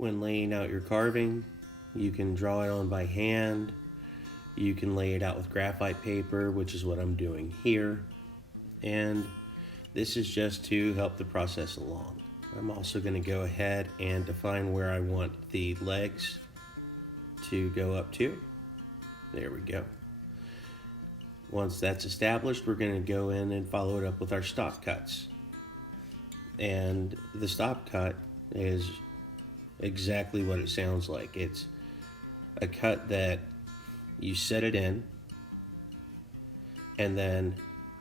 When laying out your carving, you can draw it on by hand. You can lay it out with graphite paper, which is what I'm doing here. And this is just to help the process along. I'm also going to go ahead and define where I want the legs to go up to. There we go. Once that's established, we're going to go in and follow it up with our stop cuts. And the stop cut is exactly what it sounds like. It's a cut that you set it in, and then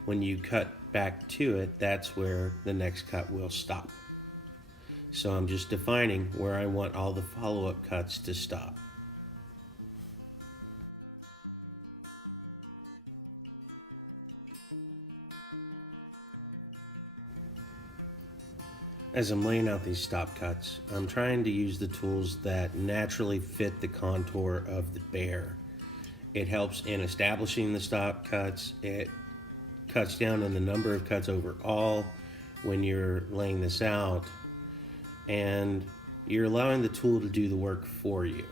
when you cut back to it, that's where the next cut will stop. So I'm just defining where I want all the follow-up cuts to stop. As I'm laying out these stop cuts, I'm trying to use the tools that naturally fit the contour of the bear. It helps in establishing the stop cuts. It cuts down on the number of cuts overall when you're laying this out, and you're allowing the tool to do the work for you.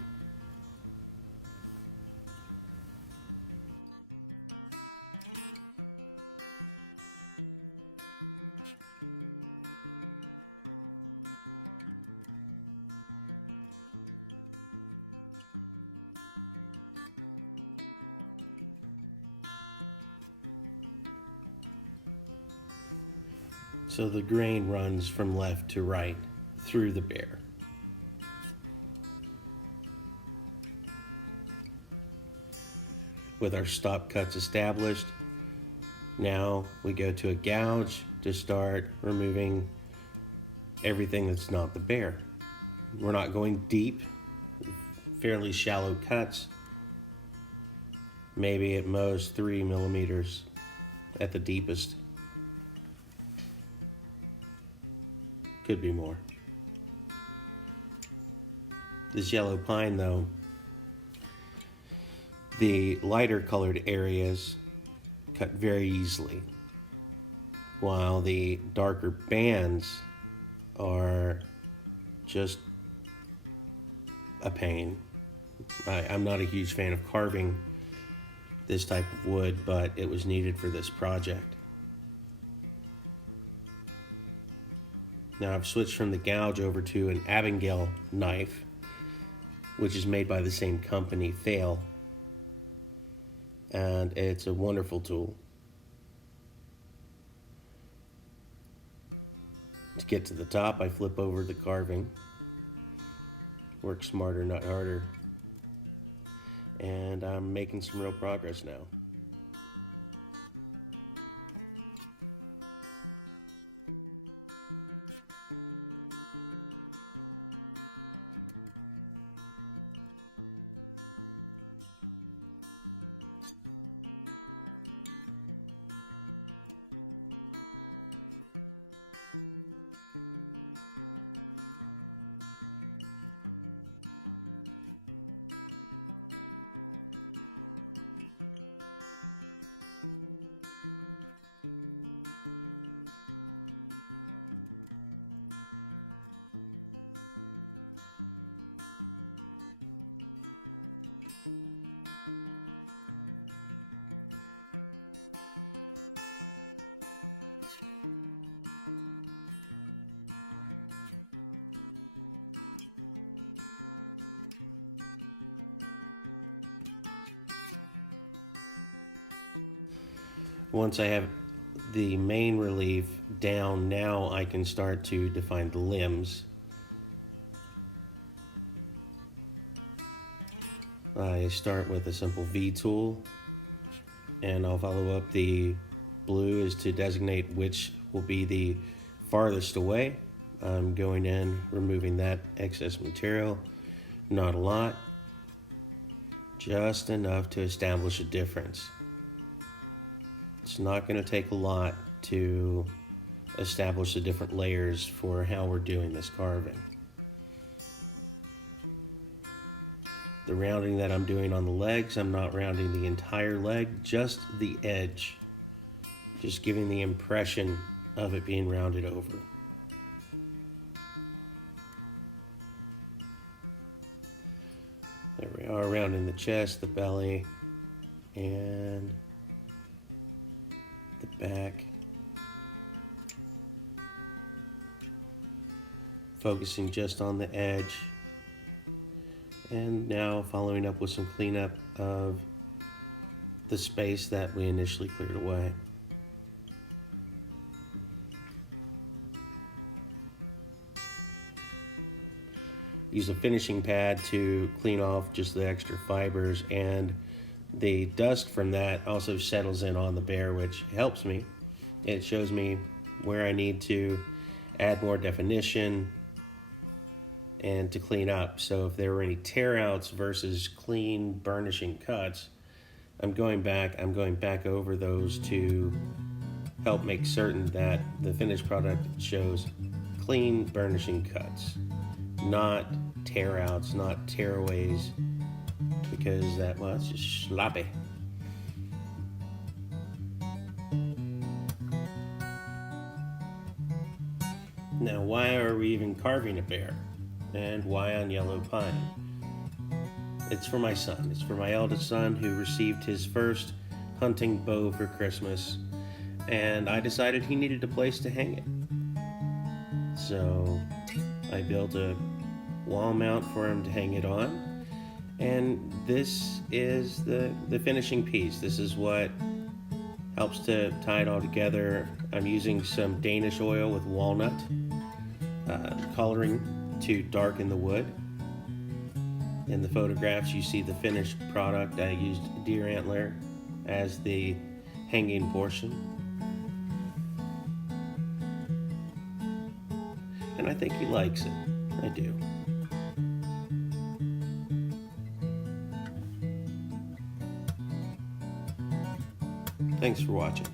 So the grain runs from left to right through the bear. With our stop cuts established, now we go to a gouge to start removing everything that's not the bear. We're not going deep, fairly shallow cuts, maybe at most 3 millimeters at the deepest. Could be more. This yellow pine, though, the lighter colored areas cut very easily, while the darker bands are just a pain. I'm not a huge fan of carving this type of wood, but it was needed for this project. Now I've switched from the gouge over to an Abigail knife, which is made by the same company, Fail, and it's a wonderful tool. To get to the top, I flip over the carving. Work smarter, not harder. And I'm making some real progress now. Once I have the main relief down, now I can start to define the limbs. I start with a simple V tool, and I'll follow up. The blue is to designate which will be the farthest away. I'm going in, removing that excess material. Not a lot, just enough to establish a difference. It's not going to take a lot to establish the different layers for how we're doing this carving. The rounding that I'm doing on the legs, I'm not rounding the entire leg, just the edge. Just giving the impression of it being rounded over. down in the chest, the belly, and the back. Focusing just on the edge. And now following up with some cleanup of the space that we initially cleared away. Use a finishing pad to clean off just the extra fibers, and the dust from that also settles in on the bear, which helps me. It shows me where I need to add more definition and to clean up. So if there were any tear outs versus clean burnishing cuts, I'm going back over those to help make certain that the finished product shows clean burnishing cuts, not tear outs, not tearaways, because it's just sloppy. Now, why are we even carving a bear? And why on yellow pine? It's for my son. It's for my eldest son, who received his first hunting bow for Christmas, and I decided he needed a place to hang it. So I built a wall mount for him to hang it on, and this is the finishing piece. This is what helps to tie it all together. I'm using some Danish oil with walnut coloring to darken the wood. In the photographs, you see the finished product. I used deer antler as the hanging portion. And I think he likes it. I do. Thanks for watching.